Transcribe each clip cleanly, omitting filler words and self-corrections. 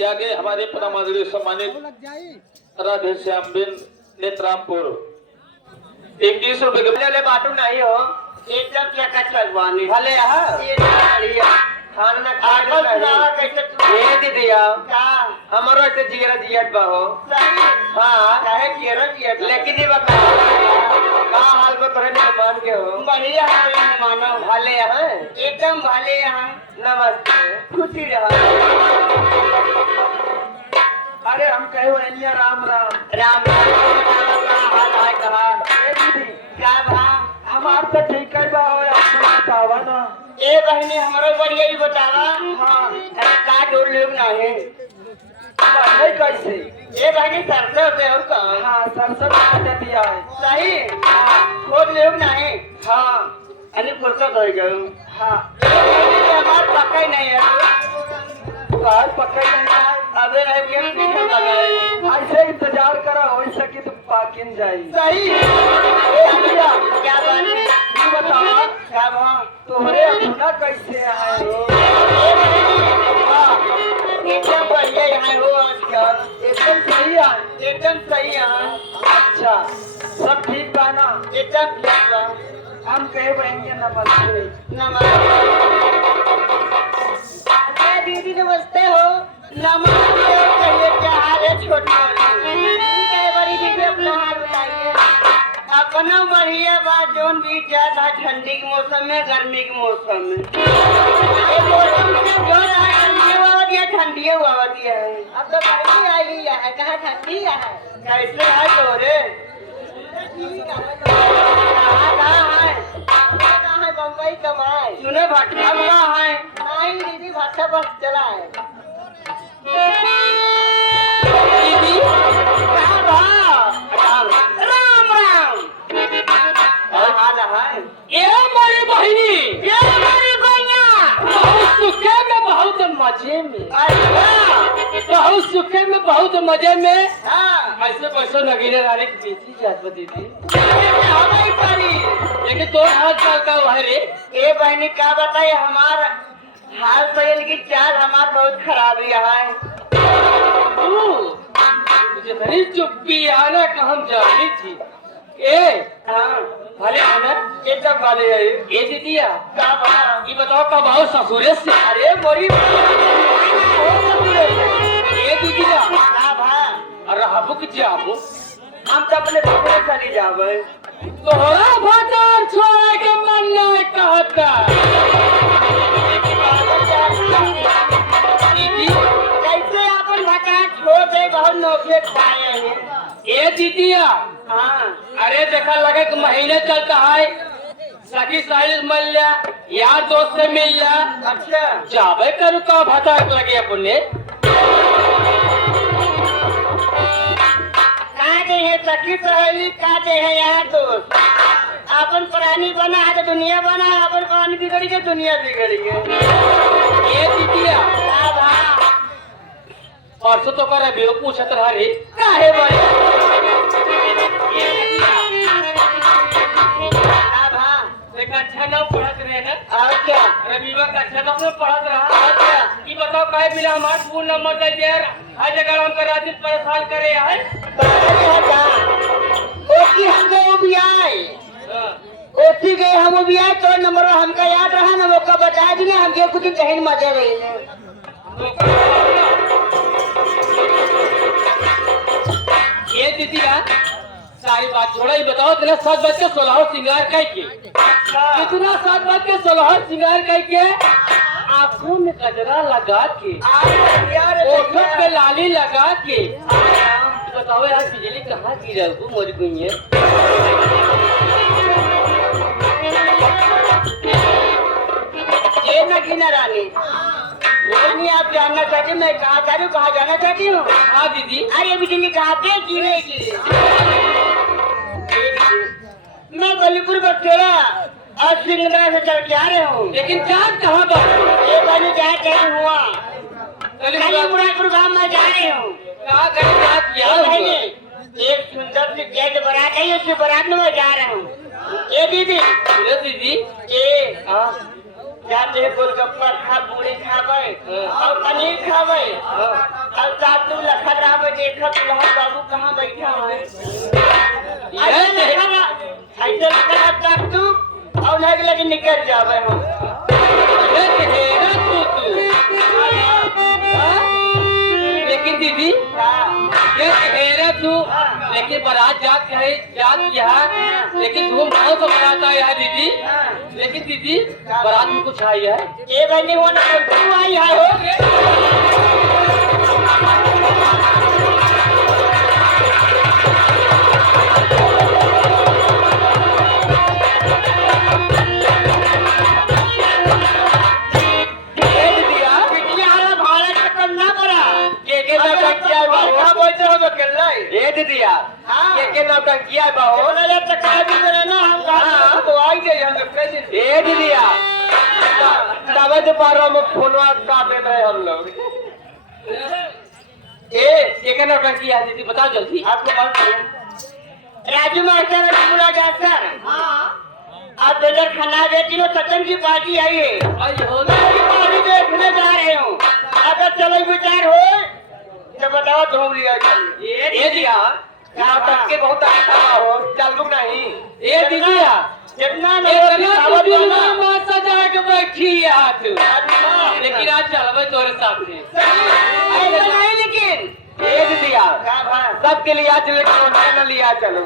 आगे हमारे परमादरणीय सम्मानित राधे श्याम बिन नेत्रामपुर 21 रुपए के बाटू नहीं हो एकदम क्या कच लगवानी भले ये बढ़िया खाना खा कैसे ये दीदी हमारो से जीरा जियत बहो सही हां काहे जीरा जियत लेकिन ये बता का हाल में तोरे मेहमान के हो बढ़िया हाल में मानो भले हैं एकदम भले हैं नमस्ते खुशी रहो अरे हम कहे हो एलिया राम राम राम हाल है कहा ए दीदी क्या भा हमार तो ठीक है बा और अपना बतावा ना ए बहनी हमरो बढ़िया ही बतावा हां अरे का जोड़ लोग ना है नहीं कैसे ए बहनी सरसों से हो का हां सरसों का दिया है सही हां खोद लोग ना है हां अने फुर्सत हो गयो हां हमार पक्का नहीं है बात पक्का नहीं है अबे नहीं के पीछे लगाए ऐसे इंतजार करा हो सके तो पाकिन जाई सही क्या बात है तू बतावा क्या बात तोरे अपना कैसे है एकदम बढ़िया है हो आजकल एकदम सही है एकदम सही है अच्छा सब ठीक बा ना एकदम ठीक बा हम कहे बहनिया नमस्ते नमस्ते दीदी नमस्ते हो नमस्ते कहिए क्या हाल है छोटी बड़ी दीदी अपना हाल बताइए अपना बढ़िया बात जोन भी ज्यादा ठंडी के मौसम में गर्मी के मौसम में मौसम से जो रहा गर्मी हुआ दिया ठंडी हुआ दिया है अब तो गर्मी आई है कहाँ ठंडी है कैसे है तोरे कहाँ है बम्बई कमाए सुने भट्टा कहाँ है नहीं दीदी भट्टा बस चला है दीदी कहाँ राम राम ये हमारी बहनी ये हमारी बहनिया बहुत सुखे में बहुत मजे में बहुत सुखे में बहुत मजे में ऐसे पैसों नगीने वाले बेची जात दीदी लेकिन तो हाथ साल का हुआ है रे ये बहनी क्या बताए हमारा हाल तो ये लेकिन चाल हमारा बहुत खराब है मुझे नहीं चुप्पी आना का हम जानी थी ए हाँ भले आना एकदम भले है ये दीदिया ये बताओ कब आओ ससुरे से अरे मोरी ये दीदिया अरे हबुक जाबो हम तो अपने ससुरे चली जावे तोहरा भटार छोड़ा के मन नहीं कहता दीदी कैसे अपन भटार छोड़ दे बहुत नौकरी पाए हैं ये दीदिया हाँ अरे देखा लगे कि महीने चलता है सखी साहिल मिल लिया यार दोस्त से मिल लिया अच्छा जावे करू का भटा लगे अपने काटे है सखी सहेली काटे है यार दोस्त अपन प्राणी बना है तो दुनिया बना है अपन प्राणी बिगड़ी के दुनिया बिगड़ी है ये दीदिया परसों तो कर बेव पूछत रहा रे काहे बड़े देखा अच्छा नाम पढ़त रहे ना और क्या रविवार का अच्छा नाम पढ़त रहा और क्या ये बताओ काहे मिला हमारा फोन नंबर दे यार हर जगह हम कर रात परेशान करे है ओकी हम गए भी आए ओटी गए हम भी आए तो नंबर हमका याद रहा ना वो का बता दी ना हम के कुछ कहीं मजा रही है ये दीदिया सारी बात छोड़ा ही बताओ इतना 7 बज के 16 श्रृंगार कह के कितना 7 बज के 16 श्रृंगार कह के आंखों में गजरा लगा के ओठों पे लाली लगा के बताओ यार बिजली कहाँ गिर रही मर गई है ये नगीना रानी नहीं आप जानना चाहते मैं कहाँ जा रही हूँ कहाँ जाना चाहती हूँ हाँ दीदी अरे बिजली कहाँ पे गिरेगी मैं बलीपुर बच्चोड़ा और सिंगरा से चल के आ रहे हूँ लेकिन चाँद कहाँ पर ये बनी जाए कहीं हुआ मुरादपुर गाँव में जा रही हूँ कहाँ कहीं एक सुंदर सी गेट बारात है उससे बारात में मैं जा रहा हूँ ये दीदी दीदी ये जाते गोलगप्पा खा पूरी खावे और पनीर खावे अब साहब तुम लखन राम में देखा दुल्हन बाबू कहाँ बैठा है ऐसे लखन तब तू और लग लगे निकल जावे हम लेकिन दीदी ये ठहरा तू लेकिन बारात जात है लेकिन धूमधाम से बारात आया है दीदी। लेकिन दीदी बारात में कुछ आई है ये बनी होना तू आई है हो दीदिया के नौटंकिया बाहो ए दीदिया तब दोपहर में फोनवा काटे रहे हम लोग के नौटंकिया है दीदी बताओ जल्दी। आपको मालूम राजू मास्टर और पूरा जाकर आप बेटा खाना बेटी लो सतन की पार्टी आई है पार्टी देखने जा रहे हूँ अगर चलो विचार हो तो बताओ घूम लिया ये दिया नाटक के बहुत अच्छा हो चल नहीं ये दीदिया जितना सजा के बैठी हाथ लेकिन आज चलवे तोरे सामने नहीं लेकिन ये दीदिया सबके लिए आज लेकर न लिया चलो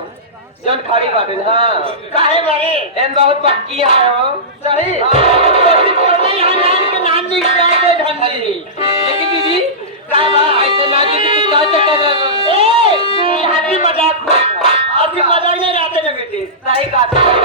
जन खड़ी बात है। हाँ काहे बारे एम बहुत पक्की है हो सही नाम नहीं जाए धंधी लेकिन दीदी ऐसे ना दीदी कुछ क्या चक्कर हाथी मजाक नहीं रहते ना बेटे सही बात है